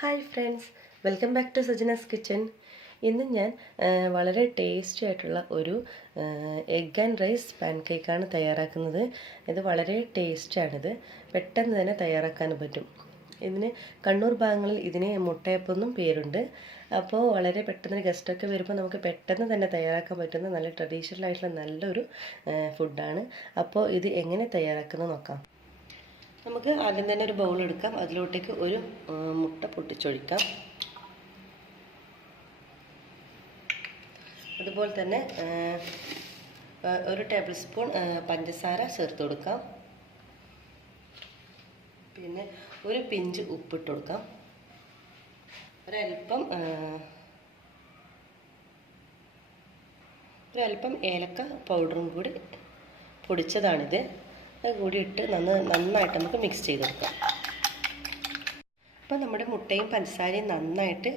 Hi friends, welcome back to Sajana's kitchen. ഇന്ന് ഞാൻ വളരെ ടേസ്റ്റി ആയിട്ടുള്ള ഒരു എഗ് ആൻഡ് റൈസ് പാൻ കേക്കാണ് തയ്യാറാക്കുന്നത്. ഇത് വളരെ ടേസ്റ്റാണിത്, പെട്ടെന്ന് തന്നെ തയ്യാറാക്കാൻ പറ്റും. ഇതിന് കണ്ണൂർ ഭാഗങ്ങളിൽ ഇതിന് മുട്ടയപ്പൊന്നും പേരുണ്ട്. അപ്പോൾ വളരെ പെട്ടെന്ന് ഗസ്റ്റൊക്കെ വരുമ്പോൾ നമുക്ക് പെട്ടെന്ന് തന്നെ തയ്യാറാക്കാൻ പറ്റുന്ന നല്ല ട്രഡീഷണൽ ആയിട്ടുള്ള നല്ലൊരു ഫുഡാണ്. അപ്പോൾ ഇത് എങ്ങനെ തയ്യാറാക്കുന്നത് നോക്കാം. നമുക്ക് ആദ്യം തന്നെ ഒരു ബൗൾ എടുക്കാം. അതിലോട്ടേക്ക് ഒരു മുട്ട പൊട്ടിച്ചൊഴിക്കാം. അതുപോലെ തന്നെ ഒരു ടേബിൾ സ്പൂൺ പഞ്ചസാര ചേർത്ത് കൊടുക്കാം. പിന്നെ ഒരു പിഞ്ച് ഉപ്പിട്ട് കൊടുക്കാം. ഒരല്പം ഏലക്ക പൗഡറും കൂടി പൊടിച്ചതാണിത്. അത് കൂടി ഇട്ട് നന്നായിട്ട് നമുക്ക് മിക്സ് ചെയ്ത് കൊടുക്കാം. അപ്പോൾ നമ്മുടെ മുട്ടയും പഞ്ചസാരയും നന്നായിട്ട്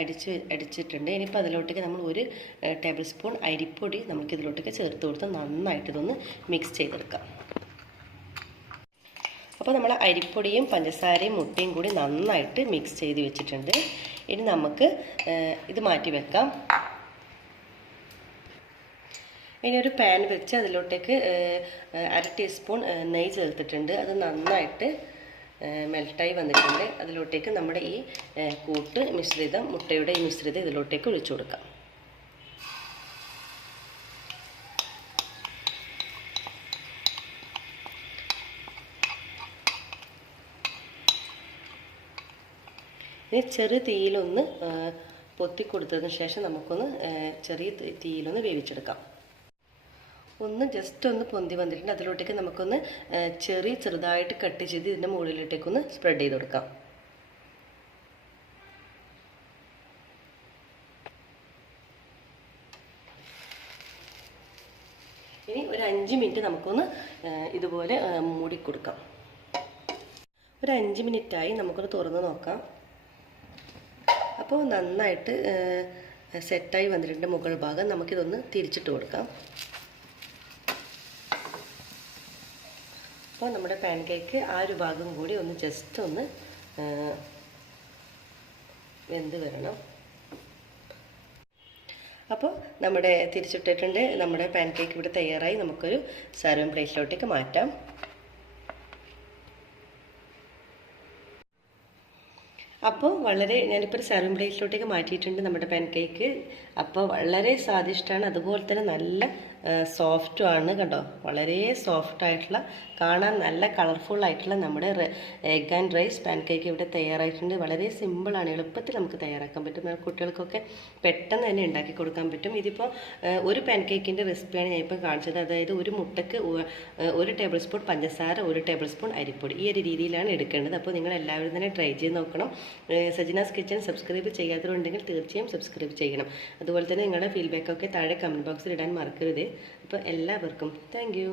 അടിച്ചിട്ടുണ്ട്. ഇനിയിപ്പോൾ അതിലോട്ടേക്ക് നമ്മൾ ഒരു ടേബിൾ സ്പൂൺ അരിപ്പൊടി നമുക്ക് ഇതിലോട്ടേക്ക് ചേർത്ത് കൊടുത്ത് നന്നായിട്ട് ഇതൊന്ന് മിക്സ് ചെയ്തെടുക്കാം. അപ്പോൾ നമ്മൾ അരിപ്പൊടിയും പഞ്ചസാരയും മുട്ടയും കൂടി നന്നായിട്ട് മിക്സ് ചെയ്ത് വെച്ചിട്ടുണ്ട്. ഇനി നമുക്ക് ഇത് മാറ്റി വെക്കാം. ഇനി ഒരു പാൻ വെച്ച് അതിലോട്ടേക്ക് 1/2 ടീസ്പൂൺ നെയ്യ് ചേർത്തിട്ടുണ്ട്. അത് നന്നായിട്ട് മെൽട്ടായി വന്നിട്ടുണ്ട്. അതിലോട്ടേക്ക് നമ്മുടെ ഈ മിശ്രിതം, മുട്ടയുടെ ഈ മിശ്രിതം ഇതിലോട്ടേക്ക് ഒഴിച്ചു കൊടുക്കാം. ഇനി ചെറു തീയിലൊന്ന് പൊത്തി കൊടുത്തതിന് ശേഷം നമുക്കൊന്ന് ചെറിയ തീയിലൊന്ന് വേവിച്ചെടുക്കാം. ജസ്റ്റ് ഒന്ന് പൊന്തി വന്നിട്ടുണ്ട്. അതിലോട്ടേക്ക് നമുക്കൊന്ന് ചെറുതായിട്ട് കട്ട് ചെയ്ത് ഇതിൻ്റെ മുകളിലോട്ടേക്കൊന്ന് സ്പ്രെഡ് ചെയ്ത് കൊടുക്കാം. ഇനി ഒരു 5 മിനിറ്റ് നമുക്കൊന്ന് ഇതുപോലെ മൂടിക്കൊടുക്കാം. ഒരു 5 മിനിറ്റായി, നമുക്കൊന്ന് തുറന്ന് നോക്കാം. അപ്പോൾ നന്നായിട്ട് സെറ്റായി വന്നിട്ടുണ്ട് മുകൾ ഭാഗം. നമുക്കിതൊന്ന് തിരിച്ചിട്ട് കൊടുക്കാം. അപ്പോൾ നമ്മുടെ പാൻ കേക്ക് ആ ഒരു ഭാഗം കൂടി ഒന്ന് ജസ്റ്റ് ഒന്ന് വെന്ത് വരണം. അപ്പോൾ നമ്മുടെ തിരിച്ചിട്ടിട്ടുണ്ട്. നമ്മുടെ പാൻ കേക്ക് ഇവിടെ തയ്യാറായി. നമുക്കൊരു സർവിംഗ് പ്ലേറ്റിലോട്ടേക്ക് മാറ്റാം. അപ്പോൾ ഞാനിപ്പോൾ ഒരു സർവിംഗ് പ്ലേറ്റിലോട്ടേക്ക് മാറ്റിയിട്ടുണ്ട് നമ്മുടെ പാൻ കേക്ക്. അപ്പോൾ വളരെ സ്വാദിഷ്ടമാണ്, അതുപോലെ തന്നെ നല്ല സോഫ്റ്റും ആണ്. കണ്ടോ, വളരെ സോഫ്റ്റ് ആയിട്ടുള്ള, കാണാൻ നല്ല കളർഫുൾ ആയിട്ടുള്ള നമ്മുടെ egg and rice pancake ഇവിടെ തയ്യാറായിട്ടുണ്ട്. വളരെ സിമ്പിളാണ്, എളുപ്പത്തിൽ നമുക്ക് തയ്യാറാക്കാൻ പറ്റും. കുട്ടികൾക്കൊക്കെ പെട്ടെന്ന് തന്നെ ഉണ്ടാക്കി കൊടുക്കാൻ പറ്റും. ഇതിപ്പോൾ ഒരു പാൻ കേക്കിൻ്റെ റെസിപ്പിയാണ് ഞാൻ ഇപ്പോൾ കാണിച്ചത്. അതായത് ഒരു മുട്ടയ്ക്ക് 1 ടേബിൾ സ്പൂൺ പഞ്ചസാര, 1 ടേബിൾ സ്പൂൺ അരിപ്പൊടി, ഈ ഒരു രീതിയിലാണ് എടുക്കേണ്ടത്. അപ്പോൾ നിങ്ങൾ എല്ലാവരും തന്നെ ട്രൈ ചെയ്ത് നോക്കണം. സജനാസ് കിച്ചൻ സബ്സ്ക്രൈബ് ചെയ്യാത്തവരുണ്ടെങ്കിൽ തീർച്ചയായും സബ്സ്ക്രൈബ് ചെയ്യണം. അതുപോലെ തന്നെ നിങ്ങളുടെ ഫീഡ്ബാക്കൊക്കെ താഴെ കമൻറ്റ് ബോക്സിൽ ഇടാൻ മറക്കരുത്. അപ്പോൾ എല്ലാവർക്കും താങ്ക് യു.